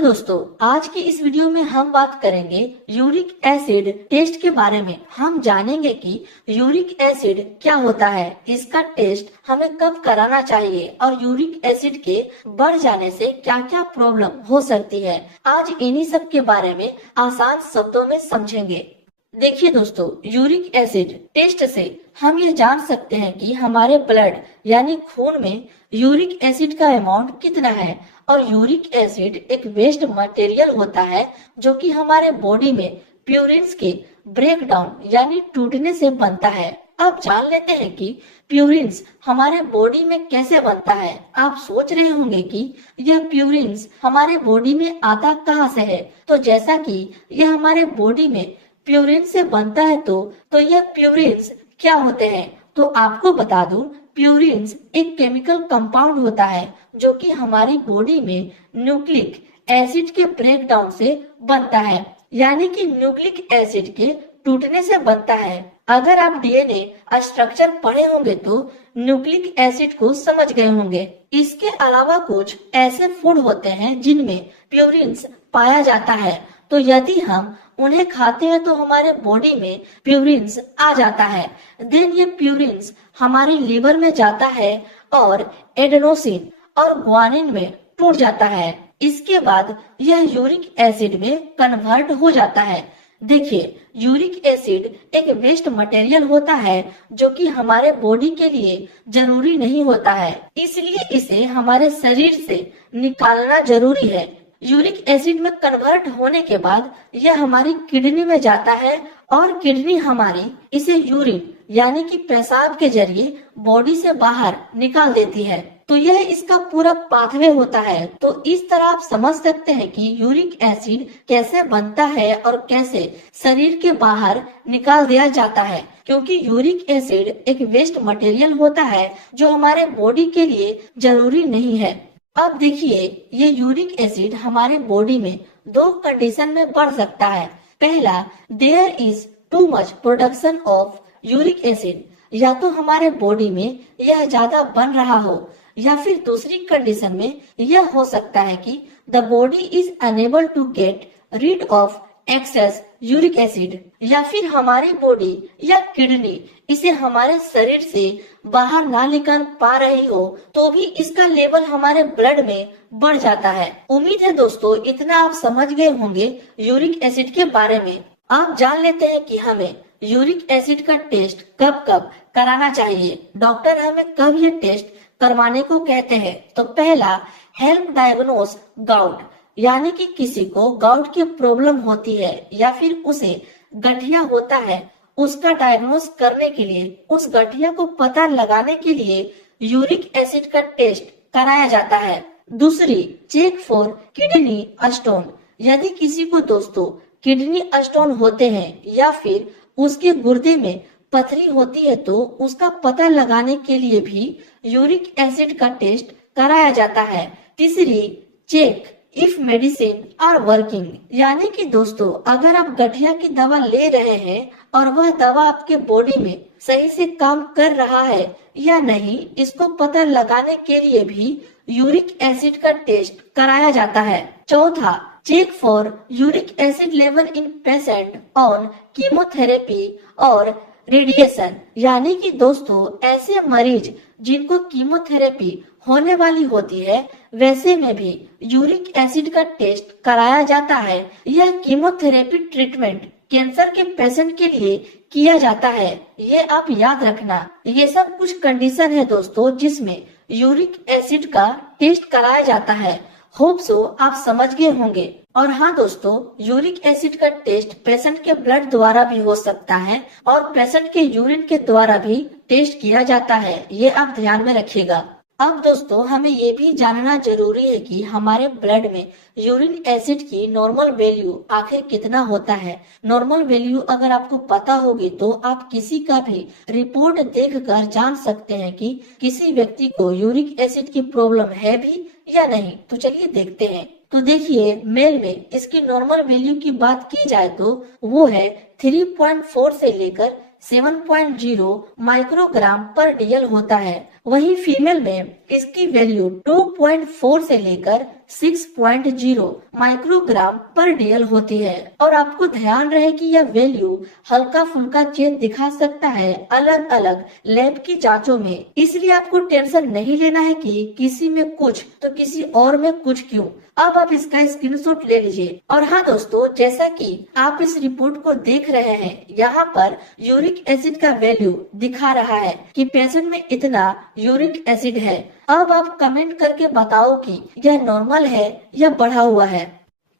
Hello दोस्तों, आज की इस वीडियो में हम बात करेंगे यूरिक एसिड टेस्ट के बारे में। हम जानेंगे कि यूरिक एसिड क्या होता है, इसका टेस्ट हमें कब कराना चाहिए और यूरिक एसिड के बढ़ जाने से क्या क्या प्रॉब्लम हो सकती है। आज इन्हीं सब के बारे में आसान शब्दों में समझेंगे। देखिए दोस्तों, यूरिक एसिड टेस्ट से हम ये जान सकते हैं कि हमारे ब्लड यानी खून में यूरिक एसिड का अमाउंट कितना है। और यूरिक एसिड एक वेस्ट मटेरियल होता है जो कि हमारे बॉडी में प्यूरिन्स के ब्रेक डाउन यानी टूटने से बनता है। अब जान लेते हैं कि प्यूरिन्स हमारे बॉडी में कैसे बनता है। आप सोच रहे होंगे कि यह प्यूरिन्स हमारे बॉडी में आता कहाँ से है। तो जैसा कि यह हमारे बॉडी में प्यूरिन से बनता है तो यह प्यूरिन्स क्या होते हैं, तो आपको बता दूं, प्यूरिन्स एक केमिकल कंपाउंड होता है जो कि हमारी बॉडी में न्यूक्लिक एसिड के ब्रेक डाउन से बनता है, यानी कि न्यूक्लिक एसिड के टूटने से बनता है। अगर आप डीएनए स्ट्रक्चर पढ़े होंगे तो न्यूक्लिक एसिड को समझ गए होंगे। इसके अलावा कुछ ऐसे फूड होते हैं जिनमें प्यूरिन्स पाया जाता है, तो यदि हम उन्हें खाते हैं तो हमारे बॉडी में प्यूरिन्स आ जाता है। देन ये प्यूरिन्स हमारे लीवर में जाता है और एडेनोसिन और ग्वानिन में टूट जाता है। इसके बाद यह यूरिक एसिड में कन्वर्ट हो जाता है। देखिए, यूरिक एसिड एक वेस्ट मटेरियल होता है जो कि हमारे बॉडी के लिए जरूरी नहीं होता है, इसलिए इसे हमारे शरीर से निकालना जरूरी है। यूरिक एसिड में कन्वर्ट होने के बाद यह हमारी किडनी में जाता है और किडनी हमारी इसे यूरिन यानी कि पेशाब के जरिए बॉडी से बाहर निकाल देती है। तो यह इसका पूरा पाथवे होता है। तो इस तरह आप समझ सकते हैं कि यूरिक एसिड कैसे बनता है और कैसे शरीर के बाहर निकाल दिया जाता है, क्योंकि यूरिक एसिड एक वेस्ट मटेरियल होता है जो हमारे बॉडी के लिए जरूरी नहीं है। अब देखिए, ये यूरिक एसिड हमारे बॉडी में दो कंडीशन में बढ़ सकता है। पहला, there is too much production of uric acid, या तो हमारे बॉडी में यह ज्यादा बन रहा हो, या फिर दूसरी कंडीशन में यह हो सकता है कि the body is unable to get rid of excess uric acid, या फिर हमारी बॉडी या किडनी इसे हमारे शरीर से बाहर ना निकाल पा रही हो तो भी इसका लेवल हमारे ब्लड में बढ़ जाता है। उम्मीद है दोस्तों इतना आप समझ गए होंगे यूरिक एसिड के बारे में। आप जान लेते हैं कि हमें यूरिक एसिड का टेस्ट कब कब कराना चाहिए, डॉक्टर हमें कब ये टेस्ट करवाने को कहते हैं। तो पहला, हेल्प डायग्नोस गाउट, यानी कि किसी को गाउट की प्रॉब्लम होती है या फिर उसे गठिया होता है, उसका डायग्नोस करने के लिए, उस गठिया को पता लगाने के लिए यूरिक एसिड का टेस्ट कराया जाता है। दूसरी, चेक फॉर किडनी स्टोन, यदि किसी को दोस्तों किडनी स्टोन होते हैं या फिर उसके गुर्दे में पथरी होती है तो उसका पता लगाने के लिए भी यूरिक एसिड का टेस्ट कराया जाता है। तीसरी, check if medicine are working, यानी कि दोस्तों अगर आप गठिया की दवा ले रहे हैं और वह दवा आपके बॉडी में सही से काम कर रहा है या नहीं, इसको पता लगाने के लिए भी यूरिक एसिड का टेस्ट कराया जाता है। चौथा, check for uric acid level in patient on chemotherapy और रेडिएशन, यानी कि दोस्तों ऐसे मरीज जिनको कीमोथेरेपी होने वाली होती है वैसे में भी यूरिक एसिड का टेस्ट कराया जाता है। यह कीमोथेरेपी ट्रीटमेंट कैंसर के पेशेंट के लिए किया जाता है, ये आप याद रखना। ये सब कुछ कंडीशन है दोस्तों जिसमें यूरिक एसिड का टेस्ट कराया जाता है। होप सो आप समझ गए होंगे। और हाँ दोस्तों, यूरिक एसिड का टेस्ट पेशेंट के ब्लड द्वारा भी हो सकता है और पेशेंट के यूरिन के द्वारा भी टेस्ट किया जाता है, ये आप ध्यान में रखिएगा। अब दोस्तों हमें ये भी जानना जरूरी है कि हमारे ब्लड में यूरिन एसिड की नॉर्मल वैल्यू आखिर कितना होता है। नॉर्मल वैल्यू अगर आपको पता होगी तो आप किसी का भी रिपोर्ट देखकर जान सकते हैं कि किसी व्यक्ति को यूरिक एसिड की प्रॉब्लम है भी या नहीं। तो चलिए देखते हैं। तो देखिए, मेल में इसकी नॉर्मल वैल्यू की बात की जाए तो वो है 3.4 से लेकर 7.0 माइक्रोग्राम पर डीएल होता है। वहीं फीमेल में इसकी वैल्यू 2.4 से लेकर 6.0 माइक्रोग्राम पर DL होती है। और आपको ध्यान रहे कि यह वैल्यू हल्का फुल्का चेंज दिखा सकता है अलग अलग लैब की जांचों में, इसलिए आपको टेंशन नहीं लेना है कि किसी में कुछ तो किसी और में कुछ क्यों। अब आप इसका स्क्रीनशॉट ले लीजिए। और हाँ दोस्तों, जैसा कि आप इस रिपोर्ट को देख रहे हैं, यहाँ पर यूरिक एसिड का वैल्यू दिखा रहा है कि पेशेंट में इतना यूरिक एसिड है। अब आप कमेंट करके बताओ कि यह नॉर्मल है या बढ़ा हुआ है।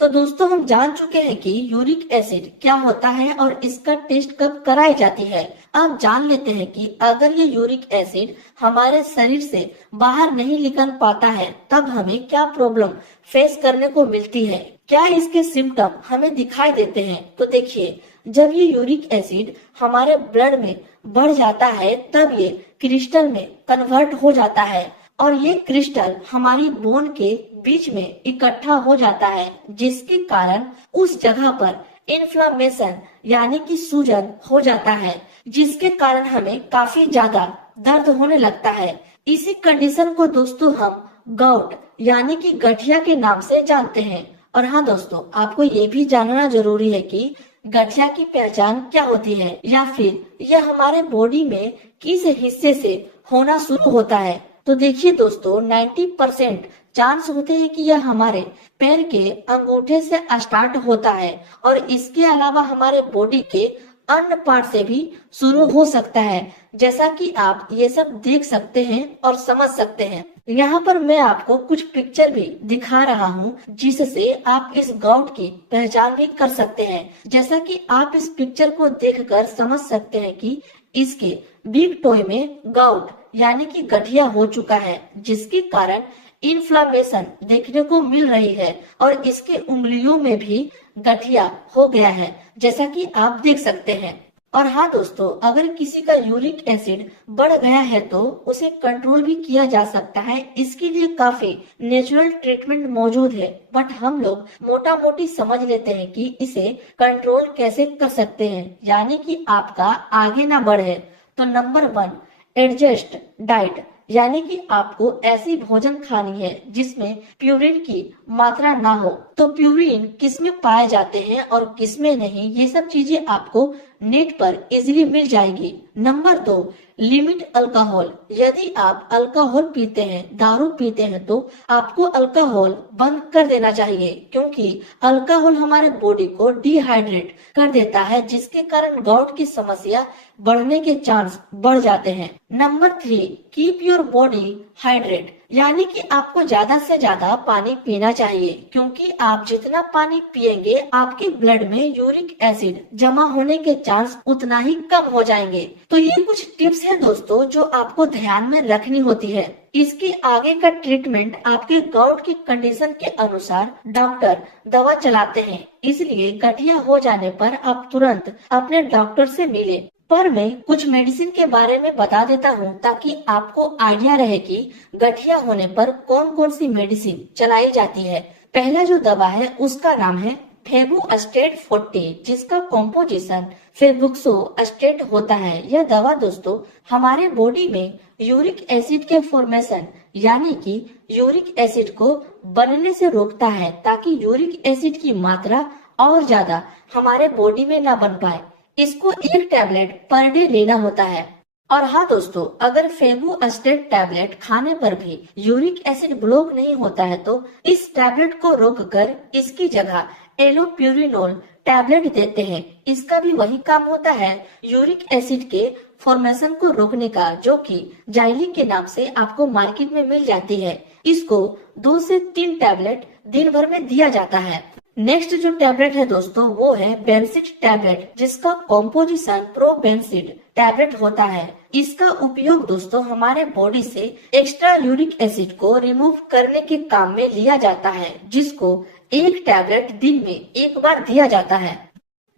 तो दोस्तों, हम जान चुके हैं कि यूरिक एसिड क्या होता है और इसका टेस्ट कब कराई जाती है। आप जान लेते हैं कि अगर ये यूरिक एसिड हमारे शरीर से बाहर नहीं निकल पाता है तब हमें क्या प्रॉब्लम फेस करने को मिलती है, क्या इसके सिम्टम हमें दिखाई देते हैं। तो देखिए, जब ये यूरिक एसिड हमारे ब्लड में बढ़ जाता है तब ये क्रिस्टल में कन्वर्ट हो जाता है और ये क्रिस्टल हमारी बोन के बीच में इकट्ठा हो जाता है, जिसके कारण उस जगह पर इन्फ्लामेशन यानी कि सूजन हो जाता है, जिसके कारण हमें काफी ज्यादा दर्द होने लगता है। इसी कंडीशन को दोस्तों हम गाउट यानी कि गठिया के नाम से जानते हैं। और हाँ दोस्तों, आपको ये भी जानना जरूरी है कि गठिया की पहचान क्या होती है या फिर यह हमारे बॉडी में किस हिस्से से होना शुरू होता है। तो देखिए दोस्तों, 90% चांस होते हैं कि यह हमारे पैर के अंगूठे से स्टार्ट होता है और इसके अलावा हमारे बॉडी के अन्य पार्ट से भी शुरू हो सकता है, जैसा कि आप ये सब देख सकते हैं और समझ सकते हैं। यहाँ पर मैं आपको कुछ पिक्चर भी दिखा रहा हूँ जिससे आप इस गाउट की पहचान भी कर सकते हैं। जैसा कि आप इस पिक्चर को देखकर समझ सकते हैं कि इसके बिग टोए में गाउट यानी कि गठिया हो चुका है, जिसके कारण इन्फ्लामेशन देखने को मिल रही है और इसके उंगलियों में भी गठिया हो गया है, जैसा कि आप देख सकते हैं। और हाँ दोस्तों, अगर किसी का यूरिक एसिड बढ़ गया है तो उसे कंट्रोल भी किया जा सकता है। इसके लिए काफी नेचुरल ट्रीटमेंट मौजूद है, बट हम लोग मोटा मोटी समझ लेते हैं कि इसे कंट्रोल कैसे कर सकते हैं, यानी कि आपका आगे ना बढ़े। तो नंबर 1, एडजस्ट डाइट, यानी कि आपको ऐसी भोजन खानी है जिसमें प्यूरिन की मात्रा ना हो। तो प्यूरिन किस में पाए जाते हैं और किस में नहीं, ये सब चीजें आपको नेट पर इजीली मिल जाएगी। Number 2, limit alcohol. यदि आप अल्कोहल पीते हैं, दारू पीते हैं, तो आपको अल्कोहल बंद कर देना चाहिए, क्योंकि अल्कोहल हमारे बॉडी को डिहाइड्रेट कर देता है, जिसके कारण गाउट की समस्या बढ़ने के चांस बढ़ जाते हैं। Number 3, keep your body hydrate, यानी कि आपको ज्यादा से ज्यादा पानी पीना चाहिए, क्योंकि आप जितना पानी पिएंगे आपके ब्लड में यूरिक एसिड जमा होने के चांस उतना ही कम हो जाएंगे। तो ये कुछ टिप्स हैं दोस्तों जो आपको ध्यान में रखनी होती है। इसके आगे का ट्रीटमेंट आपके गाउट की कंडीशन के अनुसार डॉक्टर दवा चलाते हैं, इसलिए गठिया हो जाने पर आप तुरंत अपने डॉक्टर से मिले। पर मैं कुछ मेडिसिन के बारे में बता देता हूँ ताकि आपको आइडिया रहे कि गठिया होने पर कौन कौन सी मेडिसिन चलाई जाती है। पहला जो दवा है उसका नाम है फेबुस्टेट 40, जिसका कॉम्पोजिशन फेबुक्सोस्टेट होता है। यह दवा दोस्तों हमारे बॉडी में यूरिक एसिड के फॉर्मेशन यानी कि यूरिक एसिड को बनने से रोकता है, ताकि यूरिक एसिड की मात्रा और ज्यादा हमारे बॉडी में ना बन पाए। इसको 1 टैबलेट पर डे लेना होता है। और हाँ दोस्तों, अगर फेबुस्टेट टैबलेट खाने पर भी यूरिक एसिड ब्लॉक नहीं होता है तो इस टैबलेट को रोककर इसकी जगह एलोप्यूरिनोल टैबलेट देते हैं। इसका भी वही काम होता है, यूरिक एसिड के फॉर्मेशन को रोकने का, जो कि जाइलिन के नाम से आपको मार्केट में मिल जाती है। इसको 2 से 3 टैबलेट दिन भर में दिया जाता है। नेक्स्ट जो टैबलेट है दोस्तों वो है बेंसिड टैबलेट, जिसका कॉम्पोजिशन प्रोबेंसिड टैबलेट होता है। इसका उपयोग दोस्तों हमारे बॉडी से एक्स्ट्रा यूरिक एसिड को रिमूव करने के काम में लिया जाता है, जिसको 1 टैबलेट दिन में 1 बार दिया जाता है।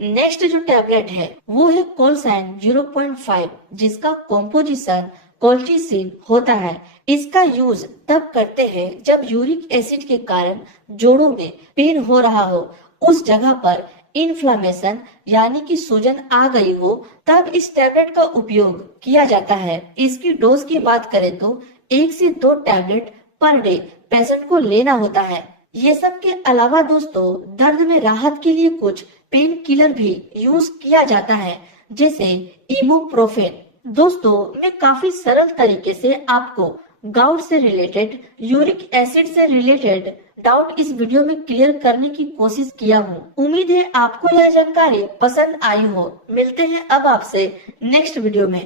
नेक्स्ट जो टैबलेट है वो है कोलसाइन 0.5, जिसका कॉम्पोजिशन कोल्चिसिन होता है। इसका यूज तब करते हैं जब यूरिक एसिड के कारण जोड़ों में पेन हो रहा हो, उस जगह पर इन्फ्लामेशन यानी कि सूजन आ गई हो, तब इस टैबलेट का उपयोग किया जाता है। इसकी डोज की बात करें तो 1 से 2 टैबलेट पर डे पेशेंट को लेना होता है। ये सब के अलावा दोस्तों दर्द में राहत के लिए कुछ पेन किलर भी यूज किया जाता है, जैसे इबुप्रोफेन। दोस्तों मैं काफी सरल तरीके से आपको गाउट से रिलेटेड, यूरिक एसिड से रिलेटेड डाउट इस वीडियो में क्लियर करने की कोशिश किया हूँ। उम्मीद है आपको यह जानकारी पसंद आई हो। मिलते हैं अब आपसे नेक्स्ट वीडियो में।